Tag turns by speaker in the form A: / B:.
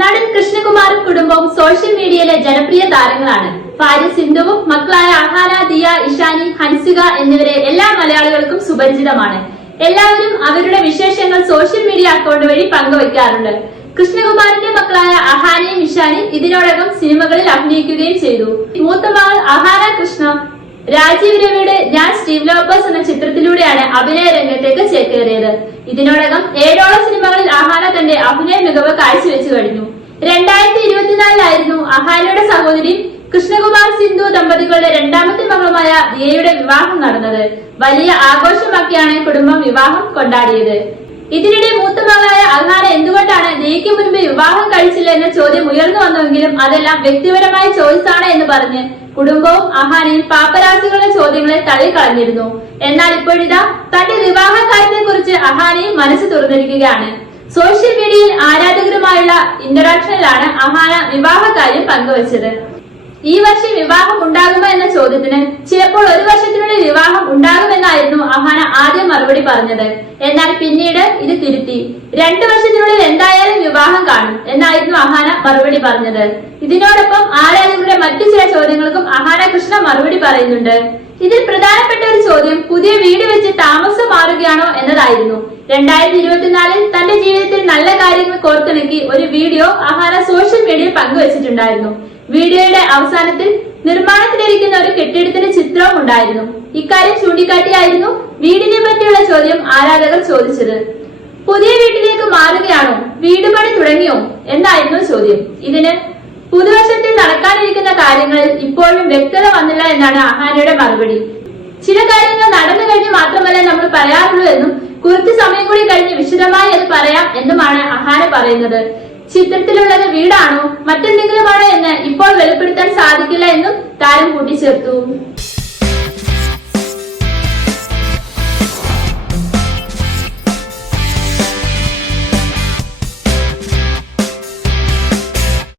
A: നടൻ കൃഷ്ണകുമാറും കുടുംബവും സോഷ്യൽ മീഡിയയിലെ ജനപ്രിയ താരങ്ങളാണ്. ഭാര്യ സിന്ധുവും മക്കളായ അഹാന ദിയ ഇഷാനി ഹൻസിക എന്നിവരെ എല്ലാ മലയാളികൾക്കും സുപരിചിതമാണ്. എല്ലാവരും അവരുടെ വിശേഷങ്ങൾ സോഷ്യൽ മീഡിയ അക്കൗണ്ട് വഴി പങ്കുവയ്ക്കാറുണ്ട്. കൃഷ്ണകുമാറിന്റെ മക്കളായ അഹാനയും ഇഷാനും ഇതിനോടകം സിനിമകളിൽ അഭിനയിക്കുകയും ചെയ്തു. മൂത്ത കൃഷ്ണ രാജീവ് രവിയുടെ ഞാൻ സ്റ്റീവ് ലോപ്പേഴ്സ് എന്ന ചിത്രത്തിലൂടെയാണ് അഭിനയ രംഗത്തേക്ക് ചേക്കേറിയത്. ഇതിനോടകം ഏഴോളം സിനിമകളിൽ അഹാന തന്റെ അഭിനയ മികവ് കാഴ്ചവെച്ചു കഴിഞ്ഞു. രണ്ടായിരത്തി ഇരുപത്തിനാലിലായിരുന്നു അഹാനയുടെ സഹോദരി കൃഷ്ണകുമാർ സിന്ധു ദമ്പതികളുടെ രണ്ടാമത്തെ മകളുമായ ദിയയുടെ വിവാഹം നടന്നത്. വലിയ ആഘോഷമാക്കിയാണ് കുടുംബം വിവാഹം കൊണ്ടാടിയത്. ഇതിനിടെ മൂത്ത മകളായ അഹാന എന്തുകൊണ്ടാണ് ദിയയ്ക്ക് മുൻപ് വിവാഹം കഴിച്ചില്ല എന്ന ചോദ്യം ഉയർന്നു അതെല്ലാം വ്യക്തിപരമായ ചോയ്സ് ആണ് എന്ന് പറഞ്ഞ് കുടുംബവും അഹാനയും പാപ്പരാസികളുടെ ചോദ്യങ്ങളെ തള്ളിക്കളഞ്ഞിരുന്നു. എന്നാൽ ഇപ്പോഴിതാ തന്റെ വിവാഹ കാര്യത്തെ കുറിച്ച് അഹാനയും മനസ്സ് തുറന്നിരിക്കുകയാണ്. സോഷ്യൽ മീഡിയയിൽ ആരാധകരുമായുള്ള ഇന്ററാക്ഷനിലാണ് അഹാന വിവാഹ കാര്യം പങ്കുവച്ചത്. ഈ വർഷം വിവാഹം ഉണ്ടാകുമോ എന്ന ചോദ്യത്തിന് ചിലപ്പോൾ ഒരു വർഷത്തിനുള്ളിൽ വിവാഹം ഉണ്ടാകുമെന്നായിരുന്നു അഹാന ആദ്യം മറുപടി പറഞ്ഞത്. എന്നാൽ പിന്നീട് ഇത് തിരുത്തി. രണ്ടു വർഷത്തിനുള്ളിൽ വിവാഹം കാണും. എന്നായിരുന്നു അഹാന മറുപടി പറഞ്ഞത്. ഇതിനോടൊപ്പം ആരാധകരുടെ മറ്റു ചില ചോദ്യങ്ങൾക്കും അഹാന കൃഷ്ണ മറുപടി പറയുന്നുണ്ട്. ഇതിൽ പ്രധാനപ്പെട്ട ഒരു ചോദ്യം പുതിയ വീട് വെച്ച് താമസം മാറുകയാണോ എന്നതായിരുന്നു. രണ്ടായിരത്തി ഇരുപത്തിനാലിൽ തന്റെ ജീവിതത്തിൽ നല്ല കാര്യങ്ങൾ കോർത്തിണക്കി ഒരു വീഡിയോ അഹാന സോഷ്യൽ മീഡിയയിൽ പങ്കുവച്ചിട്ടുണ്ടായിരുന്നു. വീഡിയോയുടെ അവസാനത്തിൽ നിർമ്മാണത്തിലിരിക്കുന്ന ഒരു കെട്ടിടത്തിന്റെ ചിത്രവും ഉണ്ടായിരുന്നു. ഇക്കാര്യം ചൂണ്ടിക്കാട്ടിയായിരുന്നു വീടിനെ പറ്റിയുള്ള ചോദ്യം ആരാധകർ ചോദിച്ചത്. പുതിയ വീട്ടിലേക്ക് മാറുകയാണോ വീട് പണി തുടങ്ങിയോ? എന്നായിരുന്നു ചോദ്യം. ഇതിന് പുതുവർഷത്തിൽ നടക്കാനിരിക്കുന്ന കാര്യങ്ങളിൽ ഇപ്പോഴും വ്യക്തത വന്നില്ല എന്നാണ് അഹാനയുടെ മറുപടി. ചില കാര്യങ്ങൾ നടന്നു കഴിഞ്ഞ് മാത്രമല്ല നമ്മൾ പറയാറുള്ളൂ എന്നും കുറച്ച് സമയം കൂടി കഴിഞ്ഞ് വിശദമായി അത് പറയാം എന്നുമാണ് അഹാന പറയുന്നത്. ചിത്രത്തിലുള്ളത് വീടാണോ? മറ്റെന്തെങ്കിലുമാണോ എന്ന് ഇപ്പോൾ വെളിപ്പെടുത്താൻ സാധിക്കില്ല എന്നും താരം കൂട്ടിച്ചേർത്തു.